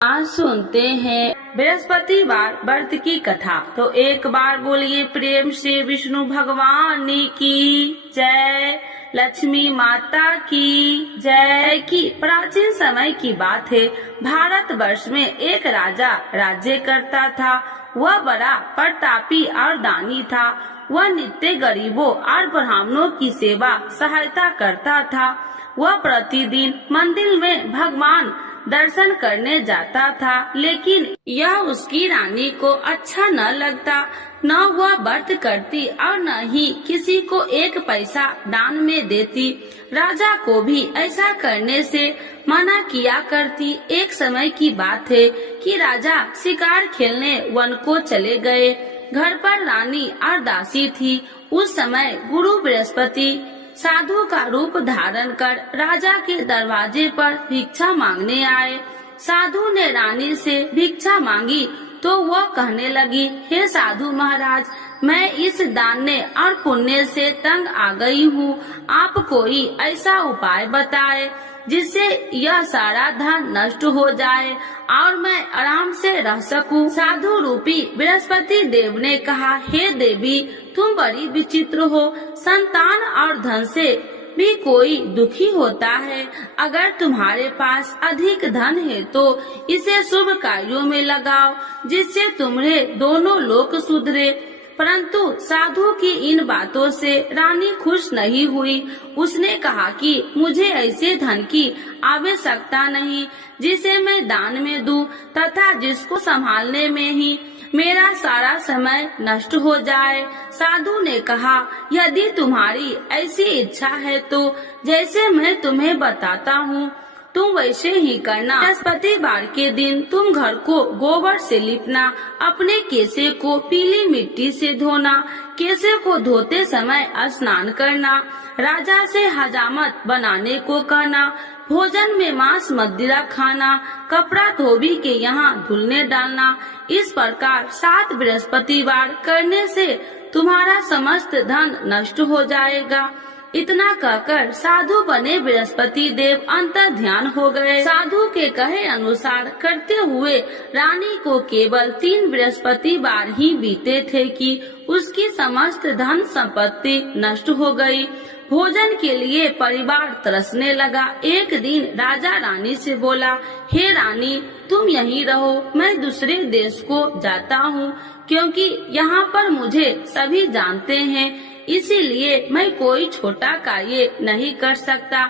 आज सुनते हैं बृहस्पतिवार व्रत की कथा। तो एक बार बोलिए प्रेम से विष्णु भगवान की जय, लक्ष्मी माता की जय। की प्राचीन समय की बात है। भारत वर्ष में एक राजा राज्य करता था। वह बड़ा प्रतापी और दानी था। वह नित्य गरीबों और ब्राह्मणों की सेवा सहायता करता था। वह प्रतिदिन मंदिर में भगवान दर्शन करने जाता था, लेकिन यह उसकी रानी को अच्छा न लगता। न वह व्रत करती और न ही किसी को एक पैसा दान में देती। राजा को भी ऐसा करने से मना किया करती। एक समय की बात है कि राजा शिकार खेलने वन को चले गए। घर पर रानी और दासी थी। उस समय गुरु बृहस्पति साधु का रूप धारण कर राजा के दरवाजे पर भिक्षा मांगने आए। साधु ने रानी से भिक्षा मांगी तो वह कहने लगी, हे साधु महाराज, मैं इस दान और पुण्य से तंग आ गई हूँ। आप कोई ऐसा उपाय बताए जिससे यह सारा धन नष्ट हो जाए और मैं आराम से रह सकूं। साधु रूपी बृहस्पति देव ने कहा, हे देवी, तुम बड़ी विचित्र हो। संतान और धन से भी कोई दुखी होता है। अगर तुम्हारे पास अधिक धन है तो इसे शुभ कार्यों में लगाओ, जिससे तुम्हारे दोनों लोक सुधरे। परंतु साधु की इन बातों से रानी खुश नहीं हुई। उसने कहा कि मुझे ऐसे धन की आवश्यकता नहीं जिसे मैं दान में दूं तथा जिसको संभालने में ही मेरा सारा समय नष्ट हो जाए। साधु ने कहा, यदि तुम्हारी ऐसी इच्छा है तो जैसे मैं तुम्हें बताता हूँ तुम वैसे ही करना। बृहस्पतिवार के दिन तुम घर को गोबर से लिपना, अपने केसे को पीली मिट्टी से धोना, केसे को धोते समय स्नान करना, राजा से हजामत बनाने को कहना, भोजन में मांस मदिरा खाना, कपड़ा धोबी के यहाँ धुलने डालना। इस प्रकार 7 बृहस्पतिवार करने से तुम्हारा समस्त धन नष्ट हो जाएगा। इतना कहकर साधु बने बृहस्पति देव अंतर ध्यान हो गए। साधु के कहे अनुसार करते हुए रानी को केवल 3 बृहस्पतिवार ही बीते थे कि उसकी समस्त धन संपत्ति नष्ट हो गई। भोजन के लिए परिवार तरसने लगा। एक दिन राजा रानी से बोला, हे रानी, तुम यहीं रहो, मैं दूसरे देश को जाता हूँ, क्योंकि यहाँ पर मुझे सभी जानते हैं, इसीलिए मैं कोई छोटा कार्य नहीं कर सकता।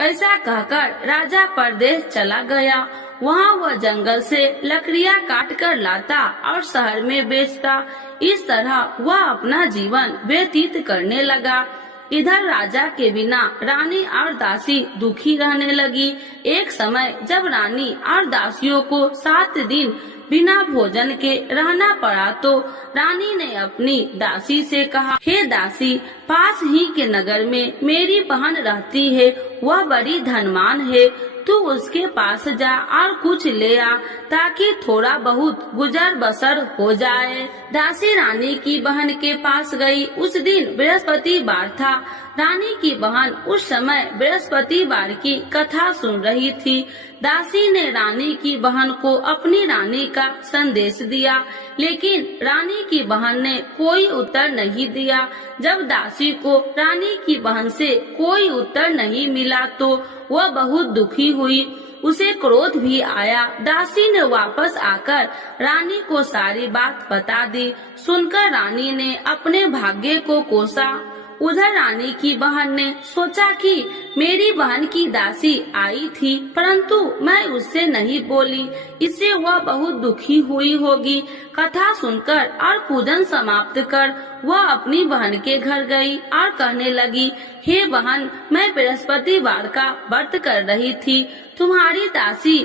ऐसा कहकर राजा परदेश चला गया। वहाँ वह जंगल से लकड़ियाँ काट कर लाता और शहर में बेचता। इस तरह वह अपना जीवन व्यतीत करने लगा। इधर राजा के बिना रानी और दासी दुखी रहने लगी। एक समय जब रानी और दासियों को 7 दिन बिना भोजन के रहना पड़ा तो रानी ने अपनी दासी से कहा, हे दासी, पास ही के नगर में मेरी बहन रहती है, वह बड़ी धनवान है, तू उसके पास जा और कुछ ले आ ताकि थोड़ा बहुत गुजर बसर हो जाए। दासी रानी की बहन के पास गई। उस दिन बृहस्पतिवार था। रानी की बहन उस समय बृहस्पतिवार की कथा सुन रही थी। दासी ने रानी की बहन को अपनी रानी का संदेश दिया, लेकिन रानी की बहन ने कोई उत्तर नहीं दिया। जब दासी को रानी की बहन से कोई उत्तर नहीं मिला तो वह बहुत दुखी हुई। उसे क्रोध भी आया। दासी ने वापस आकर रानी को सारी बात बता दी। सुनकर रानी ने अपने भाग्य को कोसा। उधर रानी की बहन ने सोचा कि मेरी बहन की दासी आई थी, परंतु मैं उससे नहीं बोली, इससे वह बहुत दुखी हुई होगी। कथा सुनकर और पूजन समाप्त कर वह अपनी बहन के घर गई और कहने लगी, हे बहन, मैं बृहस्पतिवार का व्रत कर रही थी, तुम्हारी दासी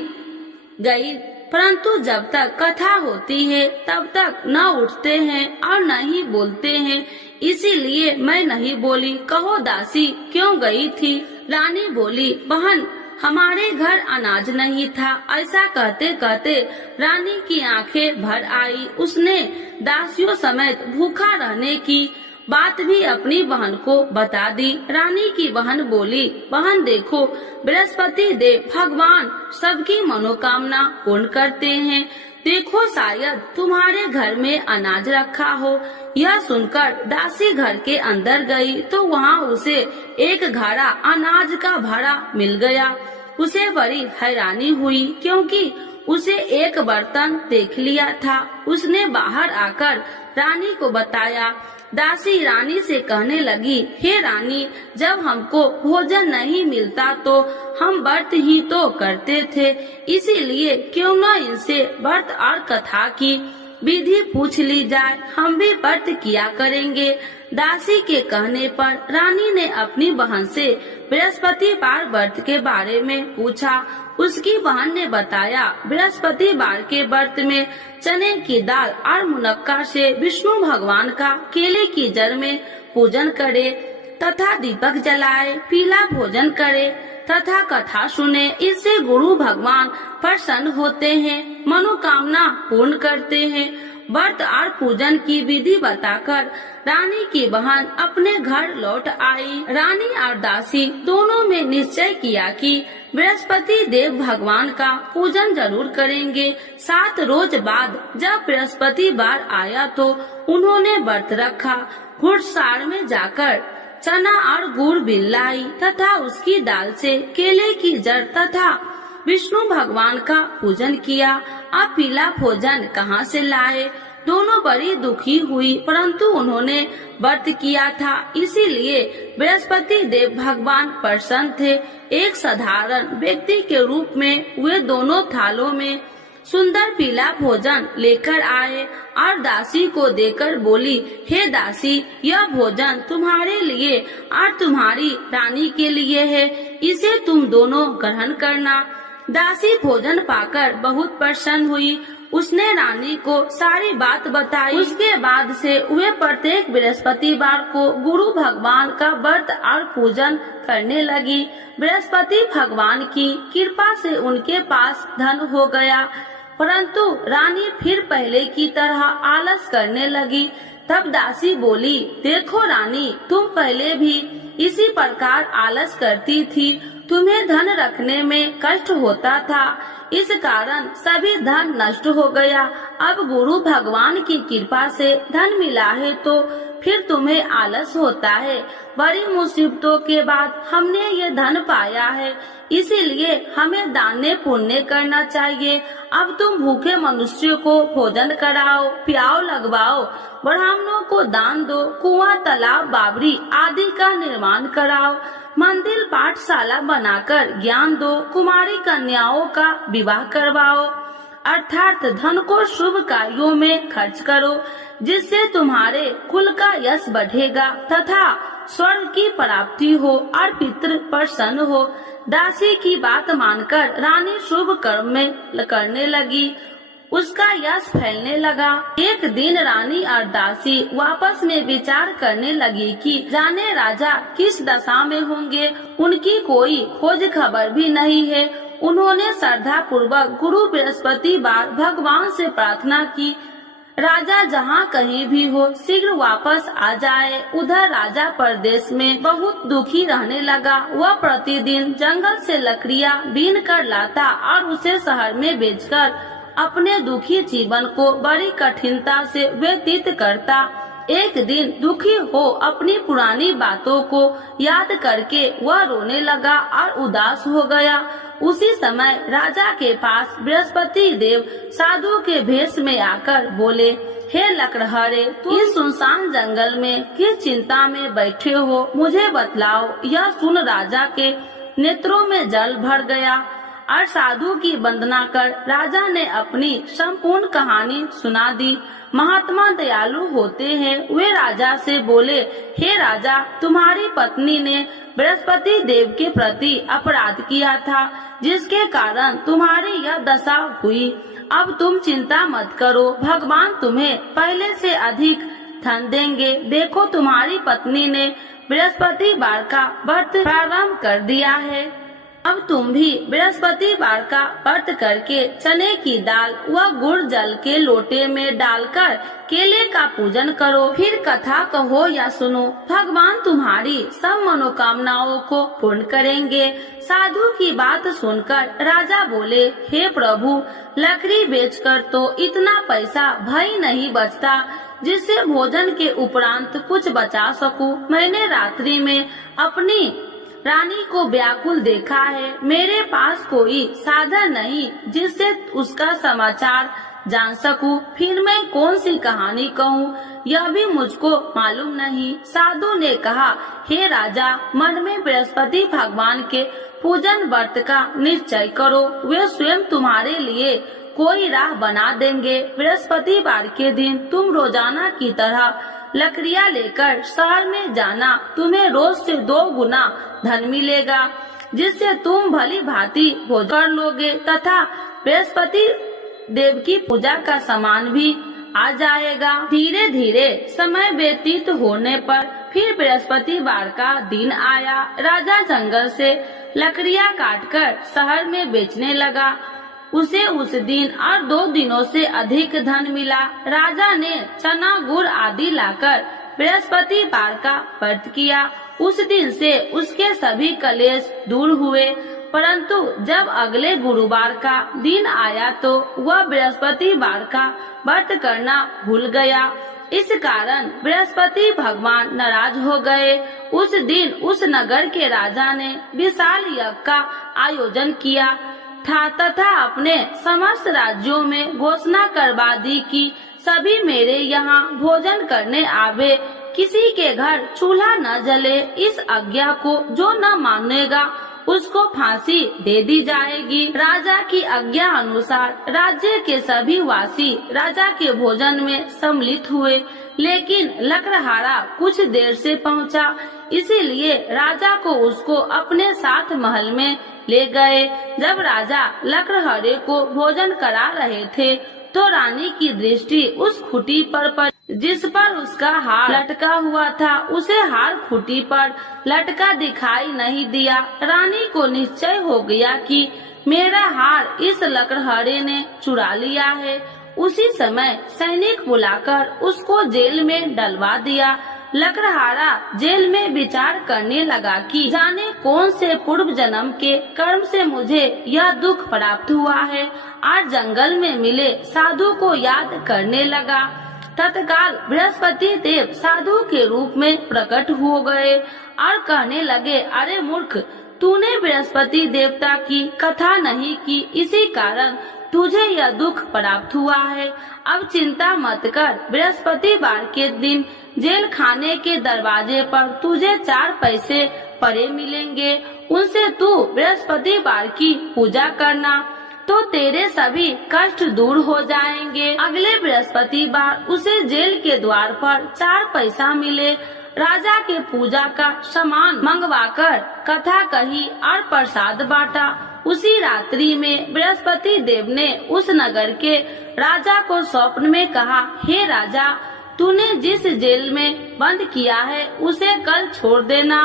गई, परंतु जब तक कथा होती है तब तक न उठते हैं और न ही बोलते हैं, इसीलिए मैं नहीं बोली। कहो दासी क्यों गई थी? रानी बोली, बहन, हमारे घर अनाज नहीं था। ऐसा कहते कहते रानी की आंखें भर आई। उसने दासियों समेत भूखा रहने की बात भी अपनी बहन को बता दी। रानी की बहन बोली, बहन देखो, बृहस्पति देव भगवान सबकी मनोकामना पूर्ण करते हैं। देखो शायद तुम्हारे घर में अनाज रखा हो। यह सुनकर दासी घर के अंदर गई तो वहाँ उसे एक घड़ा अनाज का भरा मिल गया। उसे बड़ी हैरानी हुई क्योंकि उसे एक बर्तन देख लिया था। उसने बाहर आकर रानी को बताया। दासी रानी से कहने लगी, हे रानी, जब हमको भोजन नहीं मिलता तो हम व्रत ही तो करते थे, इसीलिए क्यों न इनसे व्रत और कथा की विधि पूछ ली जाए, हम भी व्रत किया करेंगे। दासी के कहने पर रानी ने अपनी बहन से बृहस्पतिवार व्रत के बारे में पूछा। उसकी बहन ने बताया, बृहस्पतिवार के व्रत में चने की दाल और मुनक्का से विष्णु भगवान का केले की जड़ में पूजन करे तथा दीपक जलाए, पीला भोजन करे तथा कथा सुने। इससे गुरु भगवान प्रसन्न होते हैं, मनोकामना पूर्ण करते हैं। व्रत और पूजन की विधि बताकर रानी की बहन अपने घर लौट आई। रानी और दासी दोनों में निश्चय किया कि बृहस्पति देव भगवान का पूजन जरूर करेंगे। 7 रोज बाद जब बृहस्पतिवार आया तो उन्होंने व्रत रखा। घुड़सार में जाकर चना और गुड़ बिल लाई तथा उसकी दाल से केले की जड़ तथा विष्णु भगवान का पूजन किया। अब पीला भोजन कहाँ से लाए? दोनों बड़ी दुखी हुई, परंतु उन्होंने व्रत किया था, इसीलिए बृहस्पति देव भगवान प्रसन्न थे। एक साधारण व्यक्ति के रूप में वे दोनों थालों में सुंदर पीला भोजन लेकर आए और दासी को देकर बोली, हे दासी, यह भोजन तुम्हारे लिए और तुम्हारी रानी के लिए है, इसे तुम दोनों ग्रहण करना। दासी भोजन पाकर बहुत प्रसन्न हुई। उसने रानी को सारी बात बताई। उसके बाद से वे प्रत्येक बृहस्पतिवार को गुरु भगवान का व्रत और पूजन करने लगी। बृहस्पति भगवान की कृपा से उनके पास धन हो गया, परंतु रानी फिर पहले की तरह आलस करने लगी। तब दासी बोली, देखो रानी, तुम पहले भी इसी प्रकार आलस करती थी, तुम्हें धन रखने में कष्ट होता था, इस कारण सभी धन नष्ट हो गया। अब गुरु भगवान की कृपा से धन मिला है तो फिर तुम्हें आलस होता है। बड़ी मुसीबतों के बाद हमने ये धन पाया है, इसीलिए हमें दान पुण्य करना चाहिए। अब तुम भूखे मनुष्य को भोजन कराओ, प्याव लगवाओ, ब्राह्मणों को दान दो, कुआं, तालाब, बावड़ी आदि का निर्माण कराओ, मंदिर, पाठशाला बनाकर ज्ञान दो, कुमारी कन्याओं का विवाह करवाओ, अर्थात धन को शुभ कार्यों में खर्च करो, जिससे तुम्हारे कुल का यश बढ़ेगा तथा स्वर्ग की प्राप्ति हो और पितृ प्रसन्न हो। दासी की बात मानकर रानी शुभ कर्म में करने लगी। उसका यश फैलने लगा। एक दिन रानी और दासी आपस में विचार करने लगी कि जाने राजा किस दशा में होंगे, उनकी कोई खोज खबर भी नहीं है। उन्होंने श्रद्धा पूर्वक गुरु बृहस्पतिवार भगवान से प्रार्थना की, राजा जहाँ कहीं भी हो शीघ्र वापस आ जाए। उधर राजा परदेश में बहुत दुखी रहने लगा। वह प्रतिदिन जंगल से लकड़ियाँ बीन कर लाता और उसे शहर में बेचकर अपने दुखी जीवन को बड़ी कठिनता से व्यतीत करता। एक दिन दुखी हो अपनी पुरानी बातों को याद करके वह रोने लगा और उदास हो गया। उसी समय राजा के पास बृहस्पति देव साधु के भेष में आकर बोले, हे लकड़हारे, तुम इस सुनसान जंगल में किस चिंता में बैठे हो, मुझे बतलाओ। यह सुन राजा के नेत्रों में जल भर गया और साधु की वंदना कर राजा ने अपनी संपूर्ण कहानी सुना दी। महात्मा दयालु होते हैं। वे राजा से बोले, हे राजा, तुम्हारी पत्नी ने बृहस्पति देव के प्रति अपराध किया था, जिसके कारण तुम्हारी यह दशा हुई। अब तुम चिंता मत करो, भगवान तुम्हें पहले से अधिक धन देंगे। देखो, तुम्हारी पत्नी ने बृहस्पतिवार का व्रत प्रारंभ कर दिया है। अब तुम भी बृहस्पतिवार का व्रत करके चने की दाल व गुड़ जल के लोटे में डालकर केले का पूजन करो। फिर कथा कहो या सुनो, भगवान तुम्हारी सब मनोकामनाओं को पूर्ण करेंगे। साधु की बात सुनकर राजा बोले, हे प्रभु, लकड़ी बेचकर तो इतना पैसा भई नहीं बचता जिससे भोजन के उपरांत कुछ बचा सकूं। मैंने रात्रि में अपनी रानी को व्याकुल देखा है। मेरे पास कोई साधन नहीं जिससे उसका समाचार जान सकूं। फिर मैं कौन सी कहानी कहूँ, यह भी मुझको मालूम नहीं। साधु ने कहा, हे राजा, मन में बृहस्पति भगवान के पूजन व्रत का निश्चय करो, वे स्वयं तुम्हारे लिए कोई राह बना देंगे। बृहस्पतिवार के दिन तुम रोजाना की तरह लकड़ियाँ लेकर शहर में जाना। तुम्हें रोज से 2 गुना धन मिलेगा, जिससे तुम भली भांति भोजन कर लोगे तथा बृहस्पति देव की पूजा का सामान भी आ जाएगा। धीरे धीरे समय व्यतीत होने पर फिर बृहस्पतिवार का दिन आया। राजा जंगल से लकड़ियाँ काटकर शहर में बेचने लगा। उसे उस दिन और 2 दिनों से अधिक धन मिला। राजा ने चना गुड़ आदि लाकर बृहस्पतिवार का व्रत किया। उस दिन से उसके सभी कलेश दूर हुए। परंतु जब अगले गुरुवार का दिन आया तो वह बृहस्पतिवार का व्रत करना भूल गया। इस कारण बृहस्पति भगवान नाराज हो गए। उस दिन उस नगर के राजा ने विशाल यज्ञ का आयोजन किया था तथा अपने समस्त राज्यों में घोषणा करवा दी कि सभी मेरे यहाँ भोजन करने आवे, किसी के घर चूल्हा न जले। इस आज्ञा को जो न मानेगा उसको फांसी दे दी जाएगी। राजा की आज्ञा अनुसार राज्य के सभी वासी राजा के भोजन में सम्मिलित हुए, लेकिन लकड़हारा कुछ देर से पहुंचा, इसीलिए राजा को उसको अपने साथ महल में ले गए। जब राजा लकड़हारे को भोजन करा रहे थे तो रानी की दृष्टि उस खूंटी पर पड़ी जिस पर उसका हार लटका हुआ था। उसे हार खूंटी पर लटका दिखाई नहीं दिया। रानी को निश्चय हो गया कि मेरा हार इस लकड़हारे ने चुरा लिया है। उसी समय सैनिक बुलाकर उसको जेल में डलवा दिया। लकड़हारा जेल में विचार करने लगा कि जाने कौन से पूर्व जन्म के कर्म से मुझे यह दुख प्राप्त हुआ है। और जंगल में मिले साधु को याद करने लगा। तत्काल बृहस्पति देव साधु के रूप में प्रकट हो गए और कहने लगे, अरे मूर्ख, तूने बृहस्पति देवता की कथा नहीं की, इसी कारण तुझे यह दुख प्राप्त हुआ है। अब चिंता मत कर, बृहस्पतिवार के दिन जेल खाने के दरवाजे पर तुझे 4 पैसे पड़े मिलेंगे। उनसे तू बृहस्पतिवार की पूजा करना तो तेरे सभी कष्ट दूर हो जाएंगे। अगले बृहस्पतिवार उसे जेल के द्वार पर 4 पैसा मिले। राजा के पूजा का सामान मंगवाकर कथा कही और प्रसाद बांटा। उसी रात्रि में बृहस्पति देव ने उस नगर के राजा को स्वप्न में कहा, हे राजा, तूने जिस जेल में बंद किया है उसे कल छोड़ देना,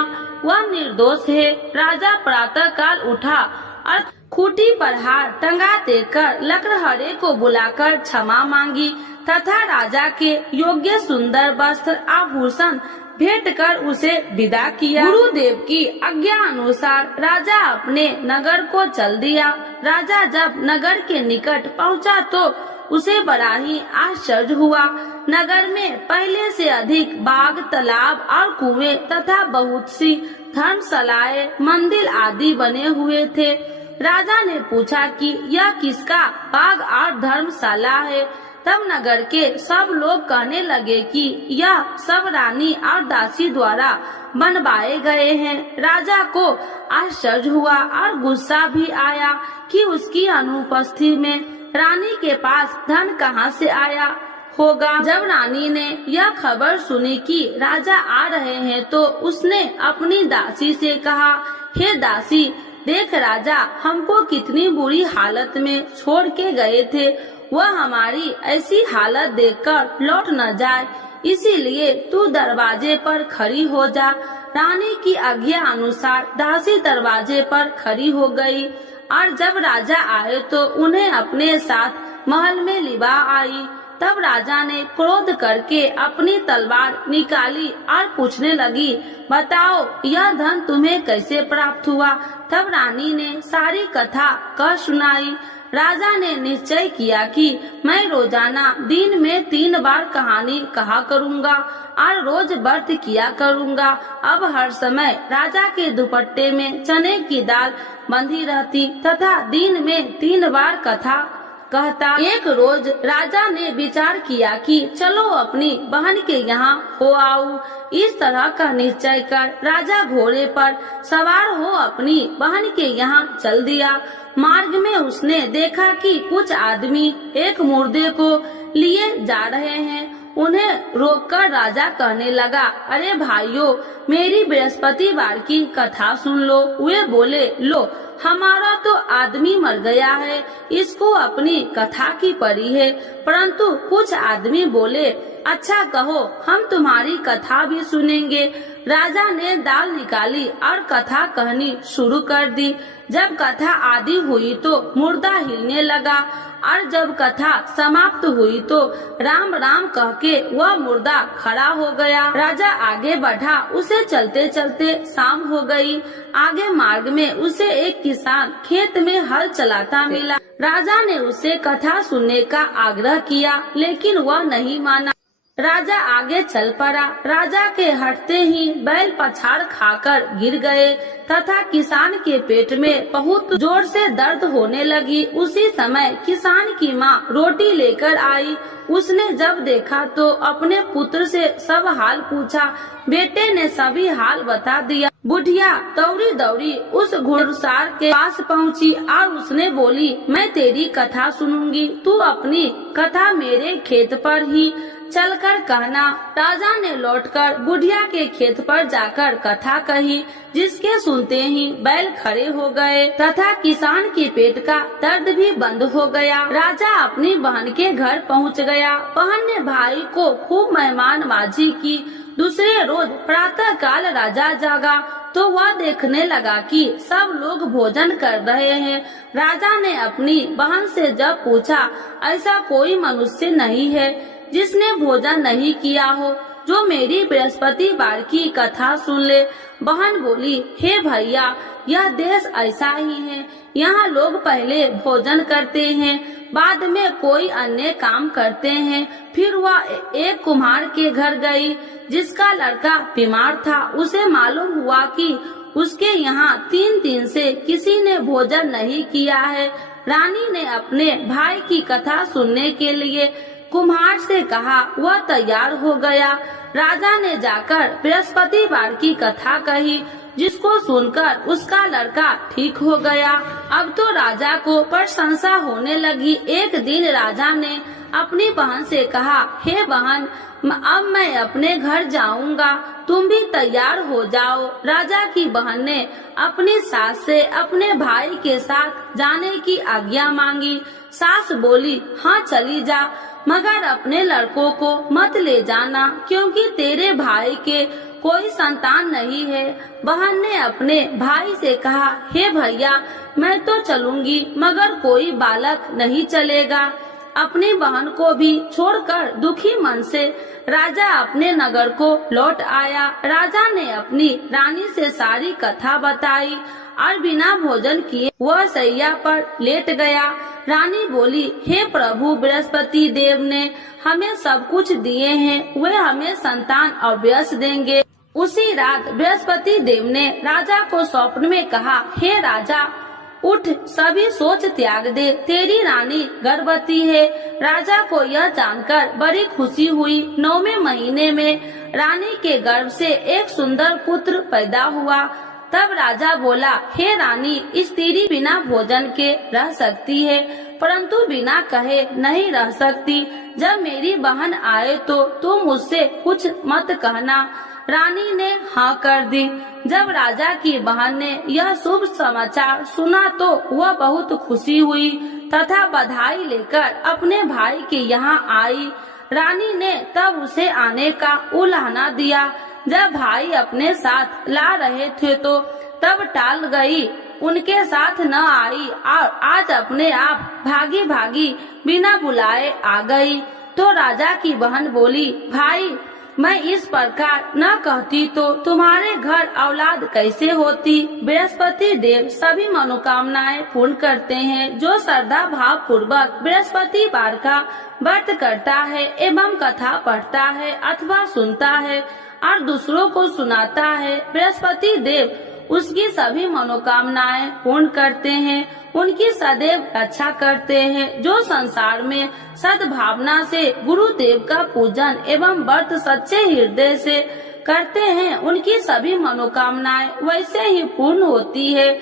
वह निर्दोष है। राजा प्रातः काल उठा और खूंटी पर हार टंगा देकर लकड़हारे को बुलाकर क्षमा मांगी तथा राजा के योग्य सुंदर वस्त्र आभूषण भेंट कर उसे विदा किया। गुरुदेव की आज्ञा अनुसार राजा अपने नगर को चल दिया। राजा जब नगर के निकट पहुंचा तो उसे बड़ा ही आश्चर्य हुआ। नगर में पहले से अधिक बाग, तालाब और कुएं तथा बहुत सी धर्मशालाएं, मंदिर आदि बने हुए थे। राजा ने पूछा कि यह किसका बाग और धर्मशाला है। तब नगर के सब लोग कहने लगे कि यह सब रानी और दासी द्वारा बनवाए गए हैं। राजा को आश्चर्य हुआ और गुस्सा भी आया कि उसकी अनुपस्थिति में रानी के पास धन कहां से आया होगा। जब रानी ने यह खबर सुनी कि राजा आ रहे हैं तो उसने अपनी दासी से कहा, हे दासी, देख राजा हमको कितनी बुरी हालत में छोड़ के गए थे, वह हमारी ऐसी हालत देखकर लौट न जाए, इसीलिए तू दरवाजे पर खड़ी हो जा। रानी की आज्ञा अनुसार दासी दरवाजे पर खड़ी हो गई और जब राजा आए तो उन्हें अपने साथ महल में लिवा आई। तब राजा ने क्रोध करके अपनी तलवार निकाली और पूछने लगी, बताओ यह धन तुम्हें कैसे प्राप्त हुआ। तब रानी ने सारी कथा कह सुनाई। राजा ने निश्चय किया कि मैं रोजाना दिन में 3 बार कहानी कहा करूँगा और रोज व्रत किया करूँगा। अब हर समय राजा के दुपट्टे में चने की दाल बंधी रहती तथा दिन में 3 बार कथा कहता। एक रोज राजा ने विचार किया कि चलो अपनी बहन के यहाँ हो आऊं। इस तरह का निश्चय कर राजा घोड़े पर सवार हो अपनी बहन के यहाँ चल दिया। मार्ग में उसने देखा कि कुछ आदमी एक मुर्दे को लिए जा रहे हैं। उन्हें रोककर राजा कहने लगा, अरे भाइयों, मेरी बृहस्पतिवार की कथा सुन लो। वे बोले, लो हमारा तो आदमी मर गया है, इसको अपनी कथा की पड़ी है। परंतु कुछ आदमी बोले, अच्छा कहो, हम तुम्हारी कथा भी सुनेंगे। राजा ने दाल निकाली और कथा कहनी शुरू कर दी। जब कथा आदि हुई तो मुर्दा हिलने लगा और जब कथा समाप्त हुई तो राम राम कह के वह मुर्दा खड़ा हो गया। राजा आगे बढ़ा, उसे चलते चलते शाम हो गई। आगे मार्ग में उसे एक किसान खेत में हल चलाता मिला। राजा ने उसे कथा सुनने का आग्रह किया, लेकिन वह नहीं माना। राजा आगे चल पड़ा। राजा के हटते ही बैल पछाड़ खाकर गिर गए तथा किसान के पेट में बहुत जोर से दर्द होने लगी। उसी समय किसान की माँ रोटी लेकर आई। उसने जब देखा तो अपने पुत्र से सब हाल पूछा। बेटे ने सभी हाल बता दिया। बुढ़िया दौड़ी दौड़ी उस घुड़सवार के पास पहुँची और उसने बोली, मैं तेरी कथा सुनूंगी, तू अपनी कथा मेरे खेत पर ही चलकर कहना। राजा ने लौटकर बुढ़िया के खेत पर जाकर कथा कही, जिसके सुनते ही बैल खड़े हो गए तथा किसान के पेट का दर्द भी बंद हो गया। राजा अपनी बहन के घर पहुंच गया। बहन ने भाई को खूब मेहमानबाजी की। दूसरे रोज प्रातः काल राजा जागा तो वह देखने लगा कि सब लोग भोजन कर रहे हैं। राजा ने अपनी बहन से जब पूछा, ऐसा कोई मनुष्य नहीं है जिसने भोजन नहीं किया हो, जो मेरी बृहस्पतिवार की कथा सुन ले। बहन बोली, हे भैया, यह देश ऐसा ही है। यहाँ लोग पहले भोजन करते हैं, बाद में कोई अन्य काम करते हैं। फिर वह एक कुम्हार के घर गई, जिसका लड़का बीमार था। उसे मालूम हुआ कि उसके यहाँ 3 दिन से किसी ने भोजन नहीं किया है। रानी ने अपने भाई की कथा सुनने के लिए कुम्हार से कहा। वह तैयार हो गया। राजा ने जाकर बृहस्पतिवार की कथा कही, जिसको सुनकर उसका लड़का ठीक हो गया। अब तो राजा को प्रशंसा होने लगी। एक दिन राजा ने अपनी बहन से कहा, हे बहन, अब मैं अपने घर जाऊंगा, तुम भी तैयार हो जाओ। राजा की बहन ने अपनी सास से अपने भाई के साथ जाने की आज्ञा मांगी। सास बोली, हाँ चली जा, मगर अपने लड़कों को मत ले जाना, क्योंकि तेरे भाई के कोई संतान नहीं है। बहन ने अपने भाई से कहा, हे भैया, मैं तो चलूंगी, मगर कोई बालक नहीं चलेगा। अपनी बहन को भी छोड़कर दुखी मन से राजा अपने नगर को लौट आया। राजा ने अपनी रानी से सारी कथा बताई और बिना भोजन किए वह सैया पर लेट गया। रानी बोली, हे प्रभु, बृहस्पति देव ने हमें सब कुछ दिए हैं, वे हमें संतान अवश्य देंगे। उसी रात बृहस्पति देव ने राजा को स्वप्न में कहा, हे राजा, उठ, सभी सोच त्याग दे, तेरी रानी गर्भवती है। राजा को यह जानकर बड़ी खुशी हुई। 9वें महीने में रानी के गर्भ से एक सुंदर पुत्र पैदा हुआ। तब राजा बोला, हे रानी, स्त्री बिना भोजन के रह सकती है, परंतु बिना कहे नहीं रह सकती। जब मेरी बहन आए तो तुम उससे कुछ मत कहना। रानी ने हाँ कर दी। जब राजा की बहन ने यह शुभ समाचार सुना तो वह बहुत खुशी हुई तथा बधाई लेकर अपने भाई के यहाँ आई। रानी ने तब उसे आने का उलाहना दिया। जब भाई अपने साथ ला रहे थे तो तब टाल गई, उनके साथ न आई और आज अपने आप भागी भागी बिना बुलाए आ गई। तो राजा की बहन बोली, भाई मैं इस प्रकार न कहती तो तुम्हारे घर औलाद कैसे होती। बृहस्पति देव सभी मनोकामनाएं पूर्ण करते हैं। जो श्रद्धा भाव पूर्वक बृहस्पतिवार का व्रत करता है एवं कथा पढ़ता है अथवा सुनता है और दूसरों को सुनाता है, बृहस्पति देव उसकी सभी मनोकामनाएं पूर्ण करते हैं, उनकी सदैव रक्षा करते हैं। जो संसार में सद्भावना से गुरुदेव का पूजन एवं व्रत सच्चे हृदय से करते हैं, उनकी सभी मनोकामनाएं वैसे ही पूर्ण होती है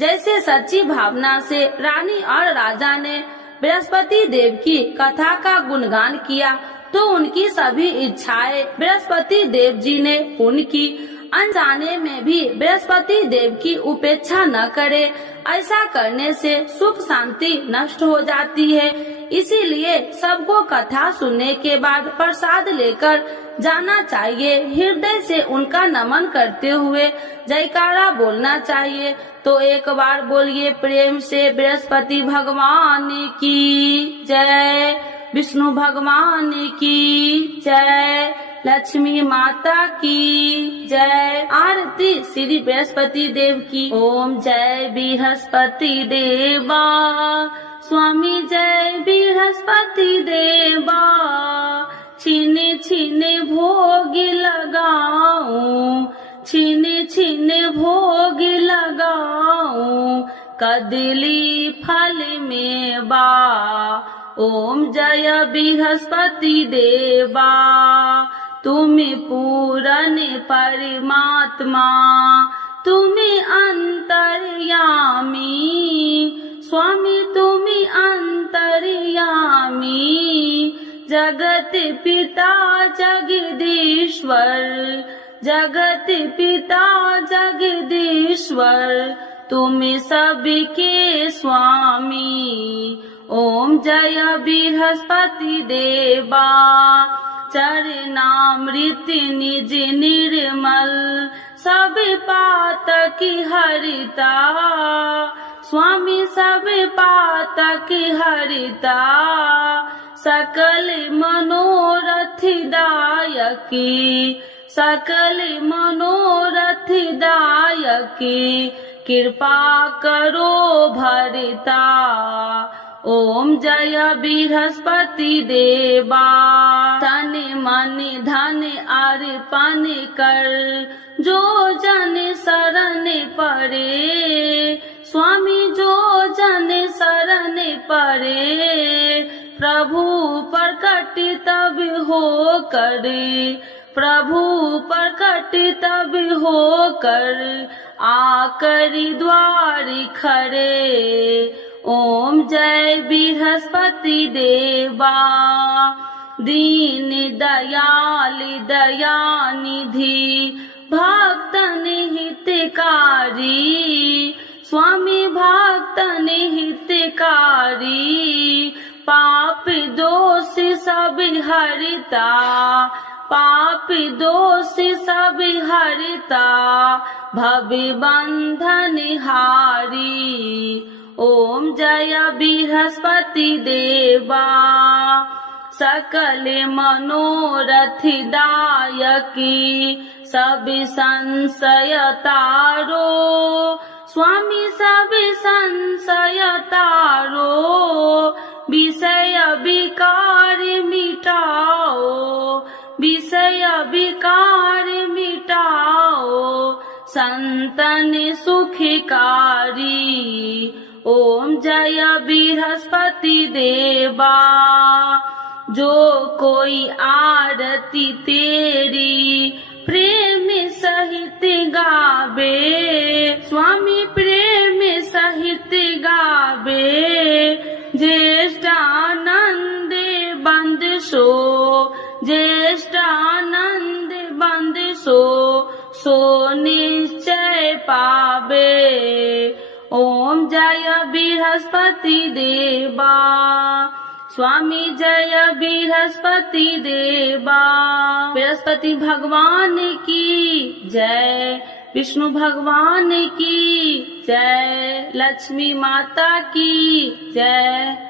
जैसे सच्ची भावना से रानी और राजा ने बृहस्पति देव की कथा का गुणगान किया तो उनकी सभी इच्छाएं बृहस्पति देव जी ने पूर्ण की। अनजाने में भी बृहस्पति देव की उपेक्षा न करे, ऐसा करने से सुख शांति नष्ट हो जाती है। इसीलिए सबको कथा सुनने के बाद प्रसाद लेकर जाना चाहिए। हृदय से उनका नमन करते हुए जयकारा बोलना चाहिए। तो एक बार बोलिए प्रेम से, बृहस्पति भगवान की जय, विष्णु भगवान की जय, लक्ष्मी माता की जय। आरती श्री बृहस्पति देव की। ओम जय बृहस्पति देवा, स्वामी जय बृहस्पति देवा, छीने छीने भोग लगाऊं, छीने छीने भोग लगाऊं, कदली फल में बा। ओम जय बृहस्पति देवा, तुम्हें पूरन परमात्मा, तुम्हें अंतर्यामी, स्वामी तुम्हें अंतर्यामी, जगत पिता जगदीश्वर, जगत पिता जगदीश्वर, तुम्हें सबके स्वामी। ओम जय बृहस्पति देवा, चरणामृत निज निर्मल, सब पातक हरिता, स्वामी सब पातक हरिता, सकल मनोरथ दायकी, सकल मनोरथ दायकी, कृपा करो भरता। ओम जय बृहस्पति देवा, तन मन धन अर्पण कर, जो जन शरण परे, स्वामी जो जन शरण परे, प्रभु प्रकट तब हो करे, प्रभु प्रकट तब हो कर, आकर द्वार खड़े। ओम जय बृहस्पति देवा, दीन दयाल दयानिधि, भक्तन हितकारी, स्वामी भक्तन हितकारी, पाप दोष सब हरिता, पाप दोष सब हरिता, भव बंधन हारी। ओम जय बृहस्पति देवा, सकल मनोरथ दायकी, सब संशय तारो, स्वामी सब संशय तारो, विषय विकार मिटाओ, विषय विकार मिटाओ, संतन सुखकारी। ओम जय बृहस्पति देवा, जो कोई आरती तेरी प्रेम सहित गावे, स्वामी प्रेम सहित गावे, ज्येष्ठ आनंद बंद सो, ज्येष्ठ आनंद बंद सो, सो निश्चय पावे। ओम जय बृहस्पति देवा, स्वामी जय बृहस्पति देवा। बृहस्पति भगवान की जय, विष्णु भगवान की जय, लक्ष्मी माता की जय।